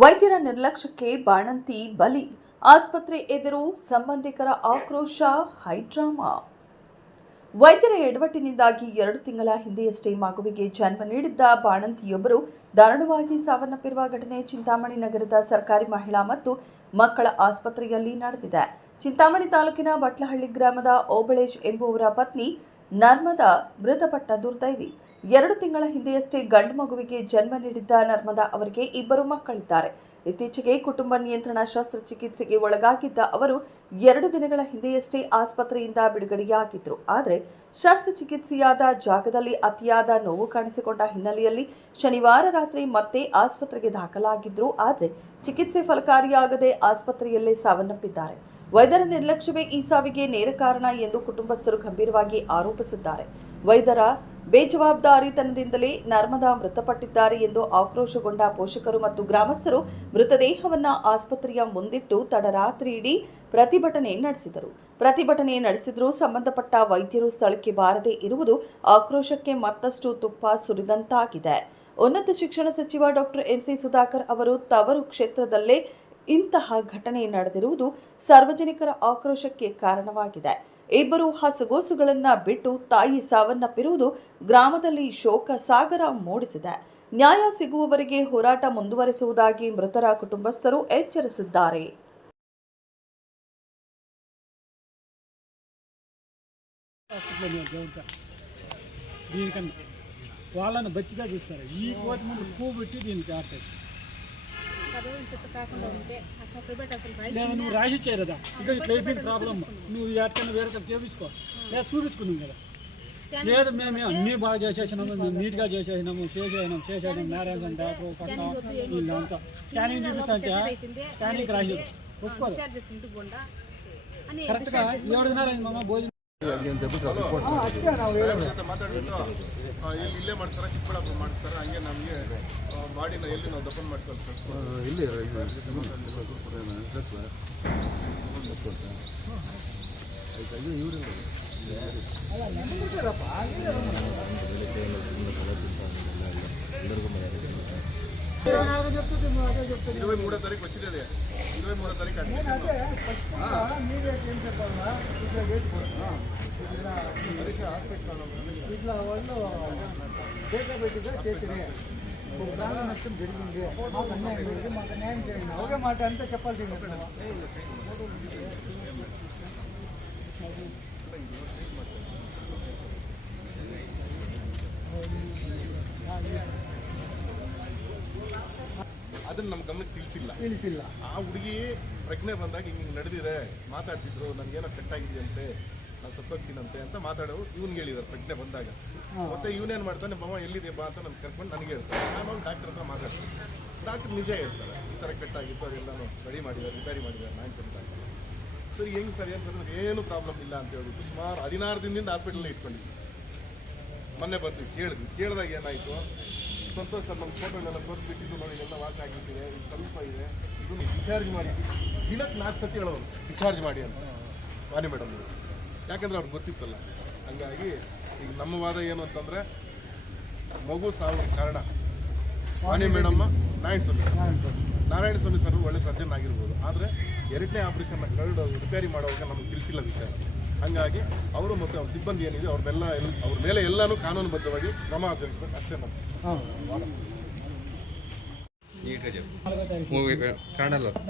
ವೈದ್ಯರ ನಿರ್ಲಕ್ಷ್ಯಕ್ಕೆ ಬಾಣಂತಿ ಬಲಿ. ಆಸ್ಪತ್ರೆ ಎದುರು ಸಂಬಂಧಿಕರ ಆಕ್ರೋಶ, ಹೈಡ್ರಾಮಾ. ವೈದ್ಯರ ಎಡವಟ್ಟಿನಿಂದಾಗಿ 2 ತಿಂಗಳ ಹಿಂದೆಯಷ್ಟೇ ಮಗುವಿಗೆ ಜನ್ಮ ನೀಡಿದ್ದ ಬಾಣಂತಿಯೊಬ್ಬರು ದಾರುಣವಾಗಿ ಸಾವನ್ನಪ್ಪಿರುವ ಘಟನೆ ಚಿಂತಾಮಣಿ ನಗರದ ಸರ್ಕಾರಿ ಮಹಿಳಾ ಮತ್ತು ಮಕ್ಕಳ ಆಸ್ಪತ್ರೆಯಲ್ಲಿ ನಡೆದಿದೆ. ಚಿಂತಾಮಣಿ ತಾಲೂಕಿನ ಬಟ್ಲಹಳ್ಳಿ ಗ್ರಾಮದ ಓಬಳೇಶ್ ಎಂಬುವರ ಪತ್ನಿ ನರ್ಮದಾ ಮೃತಪಟ್ಟ ದುರ್ದೈವಿ. 2 ತಿಂಗಳ ಹಿಂದೆಯಷ್ಟೇ ಗಂಡು ಮಗುವಿಗೆ ಜನ್ಮ ನೀಡಿದ್ದ ನರ್ಮದಾ ಅವರಿಗೆ 2 ಮಕ್ಕಳಿದ್ದಾರೆ. ಇತ್ತೀಚೆಗೆ ಕುಟುಂಬ ನಿಯಂತ್ರಣ ಶಸ್ತ್ರಚಿಕಿತ್ಸೆಗೆ ಒಳಗಾಗಿದ್ದ ಅವರು 2 ದಿನಗಳ ಹಿಂದೆಯಷ್ಟೇ ಆಸ್ಪತ್ರೆಯಿಂದ ಬಿಡುಗಡೆಯಾಗಿದ್ದರು. ಆದರೆ ಶಸ್ತ್ರಚಿಕಿತ್ಸೆಯಾದ ಜಾಗದಲ್ಲಿ ಅತಿಯಾದ ನೋವು ಕಾಣಿಸಿಕೊಂಡ ಹಿನ್ನೆಲೆಯಲ್ಲಿ ಶನಿವಾರ ರಾತ್ರಿ ಮತ್ತೆ ಆಸ್ಪತ್ರೆಗೆ ದಾಖಲಾಗಿದ್ದರು. ಆದರೆ ಚಿಕಿತ್ಸೆ ಫಲಕಾರಿಯಾಗದೆ ಆಸ್ಪತ್ರೆಯಲ್ಲೇ ಸಾವನ್ನಪ್ಪಿದ್ದಾರೆ. ವೈದ್ಯರ ನಿರ್ಲಕ್ಷ್ಯವೇ ಈ ಸಾವಿಗೆ ನೇರ ಕಾರಣ ಎಂದು ಕುಟುಂಬಸ್ಥರು ಗಂಭೀರವಾಗಿ ಆರೋಪಿಸಿದ್ದಾರೆ. ವೈದ್ಯರ ಬೇಜವಾಬ್ದಾರಿತನದಿಂದಲೇ ನರ್ಮದಾ ಮೃತಪಟ್ಟಿದ್ದಾರೆ ಎಂದು ಆಕ್ರೋಶಗೊಂಡ ಪೋಷಕರು ಮತ್ತು ಗ್ರಾಮಸ್ಥರು ಮೃತದೇಹವನ್ನು ಆಸ್ಪತ್ರೆಯ ಮುಂದಿಟ್ಟು ತಡರಾತ್ರಿಯಿಡೀ ಪ್ರತಿಭಟನೆ ನಡೆಸಿದರು. ಸಂಬಂಧಪಟ್ಟ ವೈದ್ಯರು ಸ್ಥಳಕ್ಕೆ ಬಾರದೇ ಇರುವುದು ಆಕ್ರೋಶಕ್ಕೆ ಮತ್ತಷ್ಟು ತುಪ್ಪ ಸುರಿದಂತಾಗಿದೆ. ಉನ್ನತ ಶಿಕ್ಷಣ ಸಚಿವ ಡಾಕ್ಟರ್ ಎಂಸಿ ಸುಧಾಕರ್ ಅವರು ತವರು ಕ್ಷೇತ್ರದಲ್ಲೇ ಇಂತಹ ಘಟನೆ ನಡೆದಿರುವುದು ಸಾರ್ವಜನಿಕರ ಆಕ್ರೋಶಕ್ಕೆ ಕಾರಣವಾಗಿದೆ. 2 ಹಸುಗೋಸುಗಳನ್ನು ಬಿಟ್ಟು ತಾಯಿ ಸಾವನ್ನಪ್ಪಿರುವುದು ಗ್ರಾಮದಲ್ಲಿ ಶೋಕ ಸಾಗರ ಮೂಡಿಸಿದೆ. ನ್ಯಾಯ ಸಿಗುವವರೆಗೆ ಹೋರಾಟ ಮುಂದುವರಿಸುವುದಾಗಿ ಮೃತರ ಕುಟುಂಬಸ್ಥರು ಎಚ್ಚರಿಸಿದ್ದಾರೆ. వాళ్ళని బచ్చిగా చూస్తారు. ఈ కోతి ముందు పువ్వు పెట్టి దీనికి ఆడతాయి. లేదా నువ్వు రాసిచ్చాయి కదా, ఇక ఇట్లా అయిపోయింది ప్రాబ్లం. నువ్వు ఎక్కడైనా వేరే చేయించుకో, లేదా చూపించుకున్నాం కదా. లేదు మేము అన్నీ బాగా చేసేసినాము, మేము నీట్గా చేసేసినాము నారాయణ డాక్టర్ పట్ల వీళ్ళంతా స్కానింగ్ చూపిస్తా అంటే స్కానింగ్ రాసేది ఒప్పుకోదు. కరెక్ట్గా 7:30 అయింది మామ భోజనం. ಇಲ್ಲೇ ಮಾಡ್ತಾರೆ, ಚಿಕ್ಕಬಳ್ಳಾಪುರ ಮಾಡ್ತಾರೆ. ಹಂಗೆ ನಮಗೆ ಬಾಡಿನ ಎಲ್ಲಿ ನಾವು ದಫನ್ ಮಾಡ್ಕೊಳ್ತಾರೆ. ಇಲ್ಲಿ ఇరవై 23వ తారీఖు వచ్చింది. 23వ తారీఖు ఇట్లా వాళ్ళు డేటా పెట్టిగా చేసిరే ప్రాణ నష్టం జరిగింది, మాకు అన్యాయం జరిగింది, మాకు న్యాయం చేయండి. ఒకే మాట అంతా చెప్పాల్సింది. ಅದನ್ನ ನಮ್ಮ ಗಮನಕ್ಕೆ ತಿಳಿಸಿಲ್ಲ. ಆ ಹುಡುಗಿ ಪ್ರಜ್ಞೆ ಬಂದಾಗ ಹಿಂಗೆ ನಡೆದಿದೆ, ಮಾತಾಡ್ತಿದ್ರು, ನನಗೇನೋ ಕೆಟ್ಟಾಗಿದೆಯಂತೆ, ನಾನು ಸತ್ತೋಗ್ತೀನಂತೆ ಅಂತ ಮಾತಾಡೋರು ಇವ್ನಿಗೆ ಹೇಳಿದ್ದಾರೆ ಪ್ರಜ್ಞೆ ಬಂದಾಗ. ಮತ್ತೆ ಇವನೇನು ಮಾಡ್ತಾನೆ, ಬಾವ ಎಲ್ಲಿದೆ ಬಾ ಅಂತ ನಾನು ಕರ್ಕೊಂಡು ನನಗೆ ಹೇಳ್ತಾರೆ. ನಾನು ಡಾಕ್ಟರ್ ಹತ್ರ ಮಾತಾಡ್ತೀನಿ. ಡಾಕ್ಟರ್ ನಿಜ ಹೇಳ್ತಾರೆ, ಈ ಥರ ಕೆಟ್ಟಾಗಿತ್ತು, ಅದೆಲ್ಲನೂ ರಿಪೇರಿ ಮಾಡಿದ್ದಾರೆ ನಾನು ಅಂತ. ಸರಿ ಹೆಂಗೆ ಸರ್ ಏನು ಸರ್, ಏನೂ ಪ್ರಾಬ್ಲಮ್ ಇಲ್ಲ ಅಂತ ಹೇಳ್ಬಿಟ್ಟು ಸುಮಾರು 16 ದಿನದಿಂದ ಹಾಸ್ಪಿಟಲಲ್ಲಿ ಇಟ್ಕೊಂಡಿದ್ವಿ. ಮೊನ್ನೆ ಬಂದ್ವಿ ಕೇಳಿದಾಗ ಏನಾಯಿತು, ಸಂತೋಷ್ ಸರ್ ನಮ್ಮ ಫೋಟೋನೆಲ್ಲ ತೋರಿಸ್ಬಿಟ್ಟಿದ್ದು, ನೋಡಿ ಎಲ್ಲ ವಾಸ ಆಗಿಬಿಟ್ಟಿದೆ, ಇದು ಸ್ವಲ್ಪ ಇದೆ, ಇದನ್ನು ಡಿಸ್ಚಾರ್ಜ್ ಮಾಡಿ ದಿನಕ್ಕೆ 4 ಸತಿ ಹೇಳೋರು ಡಿಸ್ಚಾರ್ಜ್ ಮಾಡಿ ಅಂತ ವಾಣಿ ಮೇಡಮ್. ಯಾಕಂದರೆ ಅವ್ರಿಗೆ ಗೊತ್ತಿತ್ತಲ್ಲ. ಹಂಗಾಗಿ ಈಗ ನಮ್ಮ ವಾದ ಏನು ಅಂತಂದರೆ, ಮಗು ಸಾವು ಕಾರಣ ವಾಣಿ ಮೇಡಮ್ಮ, ನಾರಾಯಣ ಸ್ವಾಮಿ ಸರ್ ಒಳ್ಳೆ ಸರ್ಜನ್ ಆಗಿರ್ಬೋದು, ಆದರೆ 2ನೇ ಆಪರೇಷನ್ನ ಕರಡು ರಿಪೇರಿ ಮಾಡುವಾಗ ನಮಗೆ ತಿಳಿಸಿಲ್ಲ ವಿಚಾರ. ಹಾಗಾಗಿ ಅವರು ಮತ್ತು ಅವ್ರ ಸಿಬ್ಬಂದಿ ಏನಿದೆ ಅವ್ರ ಮೇಲೆ ಎಲ್ಲನೂ ಕಾನೂನುಬದ್ಧವಾಗಿ ಕ್ರಮ ಜರುಗಿಸ್ಬೇಕು ಅಷ್ಟೇ. ನಮ್ಮ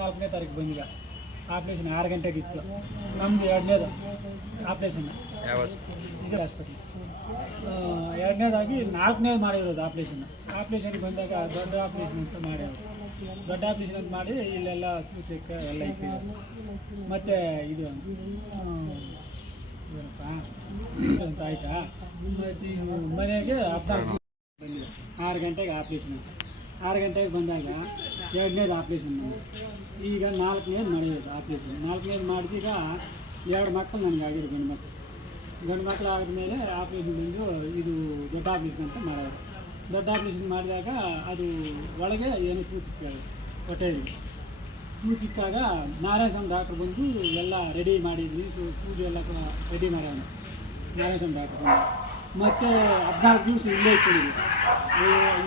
4ನೇ ತಾರೀಕು ಬಂದಿಲ್ಲ. ಆಪ್ರೇಷನ್ 6 ಗಂಟೆಗಿತ್ತು. ನಮ್ಮದು 2ನೇದು ಆಪ್ರೇಷನ್ ಇದೇ ಹಾಸ್ಪಿಟ್ಲ್. 2ನೇದಾಗಿ 4ನೇದು ಮಾಡಿರೋದು ಆಪ್ರೇಷನ್ಗೆ ಬಂದಾಗ ದೊಡ್ಡ ಆಪ್ರೇಷನ್ ಅಂತ ಮಾಡ್ಯಾವ. ದೊಡ್ಡ ಆಪ್ರೇಷನ್ ಅಂತ ಮಾಡಿ ಇಲ್ಲೆಲ್ಲ ತೂಚಕ್ಕೆ ಎಲ್ಲ ಇಟ್ಟಿದ್ದಾರೆ. ಮತ್ತು ಇದು ಏನಪ್ಪ ಅಂತ ಆಯಿತಾ. ಮತ್ತು ಮನೆಗೆ 14 ಬಂದಿದೆ. 6 ಗಂಟೆಗೆ ಆಪ್ರೇಷನ್. 6 ಗಂಟೆಗೆ ಬಂದಾಗ 2ನೇದು ಆಪ್ರೇಷನ್. ಈಗ 4ನೇದು ನಡೆಯೋದು ಆಪ್ರೇಷನ್. 4ನೇದು ಮಾಡಿದೀಗ 2 ಮಕ್ಕಳು ನನಗಾಗಿರೋ ಗಂಡು ಮಕ್ಕಳು ಆದಮೇಲೆ ಆಪ್ರೇಷನ್ ಬಂದು ಇದು ದೊಡ್ಡ ಆಪ್ರೇಷನ್ ಅಂತ ಮಾಡೋದು. ದೊಡ್ಡ ಆಪ್ರೇಷನ್ ಮಾಡಿದಾಗ ಅದು ಒಳಗೆ ಏನೋ ತೂಚಿಕ್ಕಾಗ ಹೊಟ್ಟೆಯಲ್ಲಿ ತೂಚಿಕ್ಕಾಗ ನಾರಾಯಣ ಸ್ವಾಮಿ ಡಾಕ್ಟ್ರು ಬಂದು ಎಲ್ಲ ರೆಡಿ ಮಾಡಿದ್ವಿ. ಸೂಜಿ ಎಲ್ಲ ರೆಡಿ ಮಾಡೋಣ ನಾರಾಯಣ ಸ್ವಾಮಿ ಡಾಕ್ಟ್ರು ಬಂದು. ಮತ್ತು 14 ದಿವಸ ಇಲ್ಲೇ ಇಟ್ಕೊಂಡಿದ್ವಿ.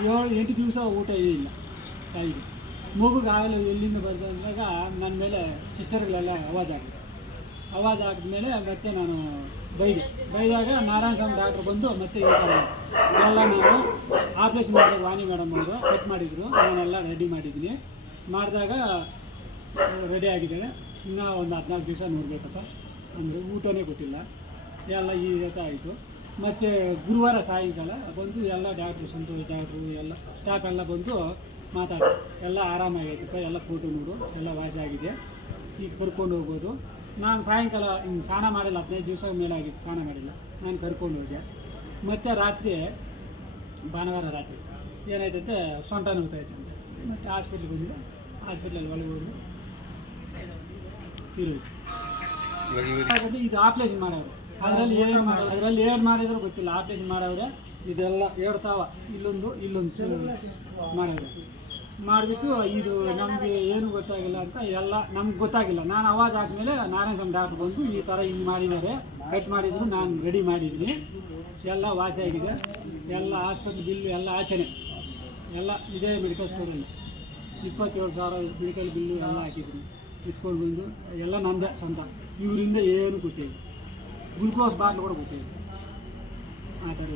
7-8 ದಿವಸ ಊಟ ಇಲ್ಲ ತಾಯಿಗೆ. ಮಗುಗೆ ಆಗಲೇ ಎಲ್ಲಿಂದ ಬಂದಾಗ ನನ್ನ ಮೇಲೆ ಸಿಸ್ಟರ್ಗಳೆಲ್ಲ ಅವಾಜ್ ಹಾಕಿದ್ಮೇಲೆ ಮತ್ತೆ ನಾನು ಬೈದಾಗ ನಾರಾಯಣ ಸ್ವಾಮಿ ಡಾಕ್ಟ್ರ್ ಬಂದು ಮತ್ತೆ ಈ ಥರ ಎಲ್ಲ ನಾನು ಆಪ್ರೇಷನ್ ಮಾಡಿದಾಗ ವಾಣಿ ಮೇಡಮ್ ಅವರು ಕಟ್ ಮಾಡಿದರು, ನಾನೆಲ್ಲ ರೆಡಿ ಮಾಡಿದ್ದೀನಿ. ಮಾಡಿದಾಗ ರೆಡಿ ಆಗಿದ್ದಾರೆ. ಇನ್ನೂ ಒಂದು 14 ದಿವಸ ನೋಡಬೇಕಪ್ಪ ಅಂದರೆ ಊಟನೇ ಕೊಟ್ಟಿಲ್ಲ. ಎಲ್ಲ ಈ ರೀತಿ ಆಯಿತು. ಮತ್ತು ಗುರುವಾರ ಸಾಯಂಕಾಲ ಬಂದು ಎಲ್ಲ ಡಾಕ್ಟ್ರು, ಸಂತೋಷ್ ಡಾಕ್ಟ್ರು ಎಲ್ಲ ಸ್ಟಾಫ್ ಎಲ್ಲ ಬಂದು ಮಾತಾಡಿ ಎಲ್ಲ ಆರಾಮಾಗೈತಪ್ಪ, ಎಲ್ಲ ಫೋಟೋ ನೋಡು, ಎಲ್ಲ ವಾಸಿ ಆಗಿದೆ, ಈಗ ಕರ್ಕೊಂಡು ಹೋಗ್ಬೋದು. ನಾನು ಸಾಯಂಕಾಲ ಹಿಂಗೆ ಸ್ನಾನ ಮಾಡಿಲ್ಲ, 15 ದಿವಸ ಮೇಲೆ ಆಗಿತ್ತು ಸ್ನಾನ ಮಾಡಿಲ್ಲ. ನಾನು ಕರ್ಕೊಂಡು ಹೋದೆ. ಮತ್ತು ರಾತ್ರಿ ಭಾನುವಾರ ರಾತ್ರಿ ಏನಾಯ್ತಂತೆ, ಸೊಂಟ ನೋವ್ತಾಯ್ತಂತೆ. ಮತ್ತು ಹಾಸ್ಪಿಟ್ಲಿಗೆ ಬಂದಿಲ್ಲ. ಹಾಸ್ಪಿಟ್ಲಲ್ಲಿ ಒಳಗೆ ಹೋಗಿ ತೀರೋಯ್ತು. ಇದು ಆಪ್ರೇಷನ್ ಮಾಡವ್ರೆ. ಅದರಲ್ಲಿ ಏನು ಮಾಡಿದ್ರು ಗೊತ್ತಿಲ್ಲ. ಆಪ್ರೇಷನ್ ಮಾಡವ್ರೆ. ಇದೆಲ್ಲ ಹೇಳ್ತಾವ ಇಲ್ಲೊಂದು ಮಾಡವ್ರೆ. ಮಾಡಿಬಿಟ್ಟು ಇದು ನಮಗೆ ಏನು ಗೊತ್ತಾಗಿಲ್ಲ ಅಂತ ಎಲ್ಲ ನಮ್ಗೆ ಗೊತ್ತಾಗಿಲ್ಲ. ನಾನು ಅವಾಜ್ ಆದಮೇಲೆ ನಾರಾಯಣ ಸ್ವಾಮಿ ಡಾಕ್ಟ್ರ್ ಬಂದು ಈ ಥರ ಹಿಂಗೆ ಮಾಡಿದ್ದಾರೆ, ಕಟ್ ಮಾಡಿದ್ರು, ನಾನು ರೆಡಿ ಮಾಡಿದ್ದೀನಿ, ಎಲ್ಲ ವಾಸಿಯಾಗಿದೆ, ಎಲ್ಲ ಹಾಸ್ಪಿಟ್ಲ್ ಬಿಲ್ಲು ಎಲ್ಲ ಆಚೆನೆ, ಎಲ್ಲ ಇದೇ ಮೆಡಿಕಲ್ ಸ್ಟೋರಲ್ಲಿ 27,000 ಮೆಡಿಕಲ್ ಬಿಲ್ಲು ಎಲ್ಲ ಹಾಕಿದ್ದೀನಿ. ಇಟ್ಕೊಂಡು ಬಂದು ಎಲ್ಲ ನಂದೆ ಸ್ವಂತ. ಇವರಿಂದ ಏನು ಕೊಟ್ಟಿಲ್ಲ. ಗ್ಲುಕೋಸ್ ಬಾಟ್ಲು ಕೂಡ ಕೊಟ್ಟಿಲ್ಲ. ಆ ಥರ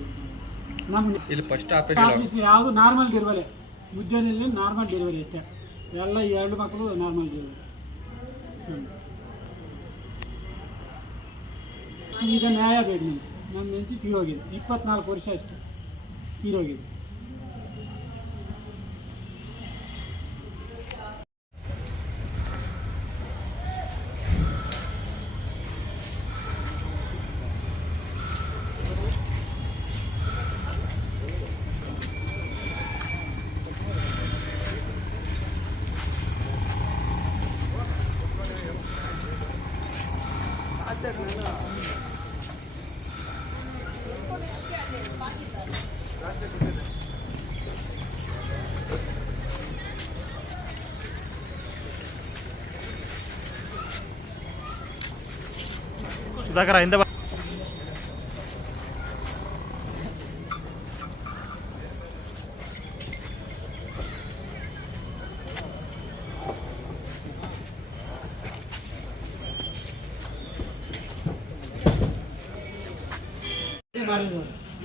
ನಮ್ಗೆ ಇಲ್ಲಿ ಫಸ್ಟ್ ಆಪರೇಷನ್ ಯಾವುದು ನಾರ್ಮಲ್ ಡೆಲಿವರಿ, ಉದ್ಯಾನಲ್ಲಿ ನಾರ್ಮಲ್ ಡೆಲಿವರಿ ಅಷ್ಟೇ. ಎಲ್ಲ 2 ಮಕ್ಕಳು ನಾರ್ಮಲ್ ಡೆಲಿವರಿ. ಈಗ ನ್ಯಾಯ ಬೇಕು ನಮ್ಗೆ. ನಮ್ಮ ಹೆಂಡತಿ ತೀರೋಗಿದೆ, 24 ವರ್ಷ ಅಷ್ಟೇ ತೀರೋಗಿದೆ. ಸುಧಾಕರ ಹಿಂದೆ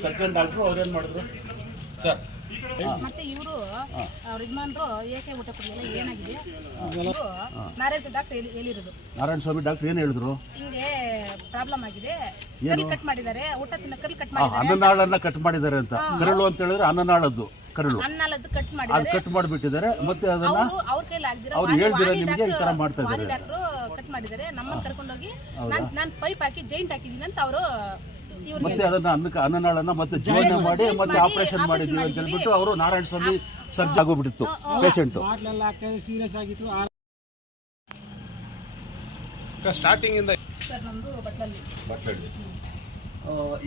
ಸರ್ಜನ್ ಡಾಕ್ಟ್ರು ಅವ್ರೇನು ಮಾಡಿದ್ರು ಸರ್? ಮತ್ತೆ ಇವರು ಅವ್ರ ಯಜಮಾನ್ರು ಏಕೆ ಊಟ ಕೊಡಲಿಲ್ಲ, ಏನಾಗಿದೆ? ನಾರಾಯಣ ಡಾಕ್ಟರ್ ಹೇಳಿರೋದು. ನಾರಾಯಣ ಸ್ವಾಮಿ ಡಾಕ್ಟರ್ ಏನು ಹೇಳಿದ್ರು? ಹಿಂಗೆ ಪ್ರಾಬ್ಲಮ್ ಆಗಿದೆ, ಕರಿ ಕಟ್ ಮಾಡಿದ್ದಾರೆ, ಊಟ ತಿನ್ನ ಕರಿ ಕಟ್ ಮಾಡಿದ್ದಾರೆ, ಅನ್ನನಾಳನ್ನ ಕಟ್ ಮಾಡಿದ್ದಾರೆ ಅಂತ. ಕರಳು ಅಂತ ಹೇಳಿದ್ರೆ ಅನ್ನನಾಳದ್ದು ಕರಳು, ಅನ್ನಲದ್ದು ಕಟ್ ಅದು ಮಾಡಿದ್ದಾರೆ. ಕಟ್ ಮಾಡಿಬಿಟ್ಟಿದ್ದಾರೆ. ಮತ್ತೆ ಅದನ್ನ ಅವ್ರ ಕೈಲಿ ಆಗ್ದಿರ ಅವ್ರು ಹೇಳ್ದಿರ ನಿಮಗೆ ಈ ತರ ಮಾಡ್ತಾ ಇದ್ದಾರೆ. ಡಾಕ್ಟ್ರು ಕಟ್ ಮಾಡಿದ್ದಾರೆ. ನಮ್ಮನ್ನ ಕರ್ಕೊಂಡೋಗಿ ನಾನು ಪೈಪ್ ಹಾಕಿ ಜೈಂಟ್ ಹಾಕಿದ್ದೀನಿ ಅಂತ ಅವರು ಮತ್ತೆ ಅದನ್ನ ಅನ್ನನಾಳನ್ನ ಮತ್ತೆ ಜೀವನ ಮಾಡಿ ಮತ್ತೆ ಆಪರೇಷನ್ ಮಾಡಿದ್ವಿ ಅಂತ ಹೇಳ್ಬಿಟ್ಟು ಅವರು ನಾರಾಯಣ ಸ್ವಾಮಿ ಸರ್ಜ್ ಆಗೋಗ್ಬಿಟ್ಟಿತ್ತು ಪೇಷಂಟ್. ಬಾಟ್ಲೆಲ್ಲ ಆಗ್ತಾಯಿದೆ, ಸೀರಿಯಸ್ ಆಗಿತ್ತು. ಸ್ಟಾರ್ಟಿಂಗ್ ಇಂದ ಸರ್ ನಮ್ದು ಬಟ್ಲಲ್ಲಿ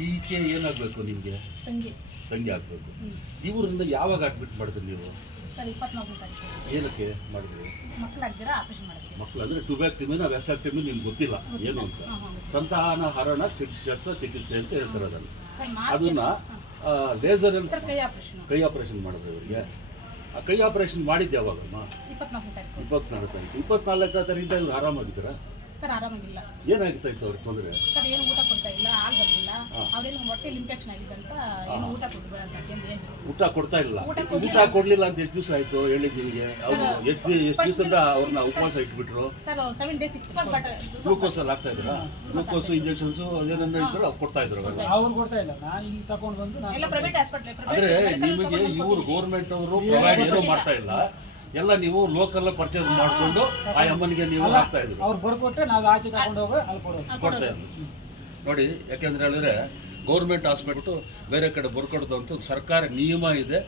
ಈಕೆ ಏನಾಗಬೇಕು ನಿಮಗೆ? ತಂಗಿ ಆಗ್ಬೇಕು. ಇವರಿಂದ ಯಾವಾಗ ಅಡ್ಮಿಟ್ ಮಾಡಿದ್ರಿ ನೀವು? ಸರ್ 24 ತಾರೀಕು. ಏನಕ್ಕೆ ಮಾಡಿದ್ರಿ? ಮಕ್ಕಳಾಗ್ದಿರ ಆಪರೇಷನ್ ಮಾಡಿದ್ವಿ. ಮಕ್ಕಳು ಅಂದ್ರೆ ಟ್ಯೂಬ್ಯಾಕ್ಟಮಿ ವ್ಯಾಸಾಕ್ಟಮಿ ನಿಮ್ಗೆ ಗೊತ್ತಿಲ್ಲ ಏನು ಅಂತ. ಸಂತಾನ ಹರಣ ಚಿಕಿತ್ಸೆ ಅಂತ ಹೇಳ್ತಾರೆ ಅದನ್ನು. ಅದನ್ನ ಲೇಸರ್ ಕೈ ಆಪರೇಷನ್ ಮಾಡಿದ್ರು ಇವರಿಗೆ. ಆ ಕೈ ಆಪರೇಷನ್ ಮಾಡಿದ್ದು ಯಾವಾಗಮ್ಮ? 24 ತಾರೀಕು. 24 ತಾರೀಕಿಂದ ಇವ್ರು ಆರಾಮಾಗಿದ್ದೀರಾ? ಸರ್ ಆರಾಮಾಗಿಲ್ಲ. ಏನಾಗ್ತಾ ಇತ್ತು ಅವ್ರಿಗೆ ತೊಂದರೆ? ಸರ್ ಏನು ಊಟ ಕೊಡ್ತಾ ಇಲ್ಲ, ಹಾಲು ಬರ್ಲಿಲ್ಲ, ಅವ್ರೇನು ಹೊಟ್ಟೆಲಿ ಇನ್ಫೆಕ್ಷನ್ ಆಗಿದೆ ಅಂತ ಏನು ಊಟ ಕೊಡ್ಬೇಡ ಅಂತ. ಊಟ ಕೊಡ್ತಾ ಇಲ್ಲ. ಊಟ ಕೊಡ್ಲಿಲ್ಲ ಅಂತ ಎಷ್ಟು ದಿವಸ ಆಯ್ತು ಹೇಳಿದ್ ನಿಮಗೆ? ಅವ್ರು ಎಷ್ಟು ದಿವಸದಿಂದ ಅವ್ರನ್ನ ಉಪವಾಸ ಇಟ್ಬಿಟ್ರು? ಸರ್ 7 ಡೇಸ್ ಗ್ಲೂಕೋಸ್ ಅಲ್ಲಿ ಆಗ್ತಾ ಇದ್ರ? ಗ್ಲೂಕೋಸ್ ಇಂಜೆಕ್ಷನ್ಸ್ ಅದೇನನ್ನ ಇದ್ರು ಕೊಡ್ತಾ ಇದ್ರು. ಅವ್ರು ಕೊಡ್ತಾ ಇಲ್ಲ, ನಾನು ಇಲ್ಲಿ ತಗೊಂಡು ಬಂದು ಎಲ್ಲ ಪ್ರೈವೇಟ್ ಹಾಸ್ಪಿಟಲ್. ಅಂದ್ರೆ ನಿಮಗೆ ಇವ್ರು ಗೌರ್ಮೆಂಟ್ ಅವರು ಪ್ರೊವೈಡ್ ಏನೋ ಮಾಡ್ತಾ ಇಲ್ಲ, ಎಲ್ಲ ನೀವು ಲೋಕಲ್ ಪರ್ಚೇಸ್ ಮಾಡ್ಕೊಂಡು ಆ ಅಮ್ಮನಿಗೆ ನೀವು ಹಾಕ್ತಾ ಇದ್ರು. ಅವ್ರು ಬರ್ಕೊಟ್ಟೆ ನಾವು ಆಚೆ ತಗೊಂಡು ಹೋಗಿ ಅಲ್ಲಿ ಕೊಡ್ತಾ ಇದ್ರು. ನೋಡಿ, ಯಾಕೆಂದ್ರೆ ಹೇಳಿದ್ರೆ ಗೌರ್ಮೆಂಟ್ ಹಾಸ್ಪಿಟಲ್ ಬೇರೆ ಕಡೆ ಬರ್ಕೊಡ್ದು ಅಂತ ಸರ್ಕಾರ ನಿಯಮ ಇದೆ,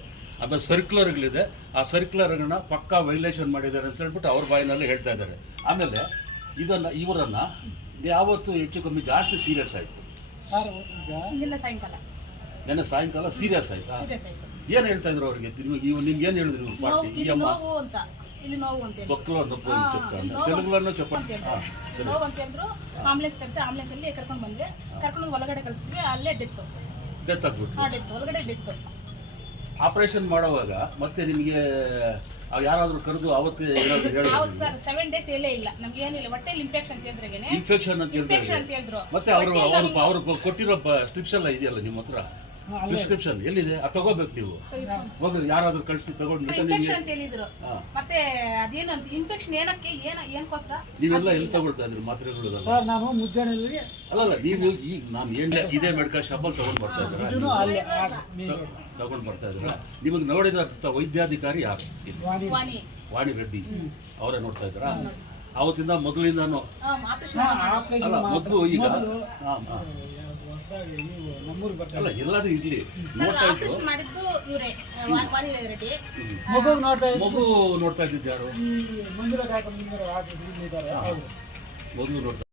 ಆಮೇಲೆ ಸರ್ಕ್ಯುಲರ್ಗಳಿದೆ. ಆ ಸರ್ಕ್ಯುಲರ್ಗಳನ್ನ ಪಕ್ಕಾ ವೈಲೇಷನ್ ಮಾಡಿದ್ದಾರೆ ಅಂತ ಹೇಳ್ಬಿಟ್ಟು ಅವ್ರ ಬಾಯಿನಲ್ಲಿ ಹೇಳ್ತಾ ಇದ್ದಾರೆ. ಆಮೇಲೆ ಇವರನ್ನ ಯಾವತ್ತು ಹೆಚ್ಚು ಕಮ್ಮಿ ಜಾಸ್ತಿ ಸೀರಿಯಸ್ ಆಯಿತು? ನೆನ್ನೆ ಸಾಯಂಕಾಲ ಸೀರಿಯಸ್ ಆಯ್ತಾ? ಏನ್ ಹೇಳ್ತಾ ಇದ್ರು ಅವ್ರಿಗೆ? ನಿಮ್ಗೆ ಏನ್ ಹೇಳಿದ್ರು ಇವ್ರು ಪಾರ್ಟಿ? ಈ ಅಮ್ಮ ಬೊಕ್ಕಲು ನೊಪ್ಪು ತೆಲುಗುಲನ್ನು ಚಪಾತಿ ನೋವು ಅಂತ ಹೇಳಿದ್ರು. ಆಂಬುಲೆನ್ಸ್ ಕರೆಸಿ ಆಂಬುಲೆನ್ಸ್ ಅಲ್ಲಿ ಕರ್ಕೊಂಡು ಬಂದ್ವಿ. ಕರ್ಕೊಂಡು ಒಳಗಡೆ ಕಳಿಸಿದ್ವಿ. ಅಲ್ಲೇ ಡೆತ್ ಆಗ್ಬಿಟ್ಟು ಒಳಗಡೆ ಡೆತ್. ಆಪರೇಷನ್ ಮಾಡುವಾಗ ಮತ್ತೆ ನಿಮಗೆ ಯಾರಾದ್ರೂ ಕರೆದು ಅವತ್ತೇ ಏನಾದ್ರು ಅವತ್ತು ಹೇಳಿದ್ರು ಸರ್ 7 days ಎಲ್ಲೇ ಇಲ್ಲ ನಮ್ಗೆ ಏನಿಲ್ಲ ಹೊಟ್ಟೆಲಿ ಇನ್ಫೆಕ್ಷನ್ ಅಂತ ಹೇಳಿದ್ರೇನೆ ಇನ್ಫೆಕ್ಷನ್ ಅಂತ ಇನ್ಫೆಕ್ಷನ್ ಹೇಳ್ತಾರೆ ಅಂತ ಹೇಳಿದ್ರು ಮತ್ತೆ ಅವ್ರು ಕೊಟ್ಟಿರೋ ಸ್ಟ್ರಿಪ್ಸ್ ಎಲ್ಲ ಇದೆಯಲ್ಲ ನಿಮ್ಮ ಹತ್ರ ಪ್ರಿಸ್ಕ್ರಿಪ್ಷನ್ ಎಲ್ಲಿದೆ ಅದು ತಗೋಬೇಕು ನೀವು ಹೋಗಿ ಯಾರಾದ್ರೂ ಕಳಿಸಿ ತಗೊಂಡು ಇನ್ಫೆಕ್ಷನ್ ಅಂತ ಹೇಳಿದ್ರು ಮತ್ತೆ ಅದೇನು ಅಂತ ಇನ್ಫೆಕ್ಷನ್ ಏನಕ್ಕೆ ಏನಕ್ಕೋಸ್ಕರ ನೀವೆಲ್ಲ ಎಲ್ಲಿ ತಗೊಳ್ತಾ ಇದ್ರಿ ಮಾತ್ರೆಗಳು ಸರ್ ನಾನು ಮುದ್ದೇನಲ್ಲಿ ಅಲ್ಲಲ್ಲ ನೀವು ಈಗ ನಾನು ಏನ್ ಇದೇ ಮೆಡಿಕಲ್ ಶಾಪಲ್ಲಿ ತಗೊಂಡ್ ಬರ್ತಾ ಇದನ್ನು ಅಲ್ಲಿ ಇದ್ದೀರಾ ತಗೊಂಡ್ ಬರ್ತಾ ಇದ್ದೀರಾ ನಿಮಗೆ ನೋಡಿದ ವೈದ್ಯಾಧಿಕಾರಿ ಯಾರು ವಾಣಿ ವಾಣಿ ರೆಡ್ಡಿ ಅವರೇ ನೋಡ್ತಾ ಇದ್ದೀರಾ ಅವತ್ತಿಂದ ಮೊದಲಿಂದಾನು ಆಪರೇಷನ್ ಆಪರೇಷನ್ ಅಲ್ಲ ಮೊದಲು ಈಗ ನೀವು ನಮ್ಮೂರಿಗೆ ಬರ್ತಾರೆ ಅಲ್ಲ ಎಲ್ಲಾದ್ರೂ ಇರ್ಲಿ ನೋಡ್ತಾ ಇದ್ರು ಆಪರೇಷನ್ ಮಾಡಿದ್ದು ಇವರೇ ವಾಣಿ ರೆಡ್ಡಿ ಮಗು ನೋಡ್ತಾ ಮಗು ನೋಡ್ತಾ ಇದ್ದಿದ್ದು ಯಾರು ಈ ಮಂಜುನಾಥ್ ಆಸ್ಪತ್ರೆ ಇದ್ದಾರೆ ಅವರು ಮೊದಲು ನೋಡ್ತಾ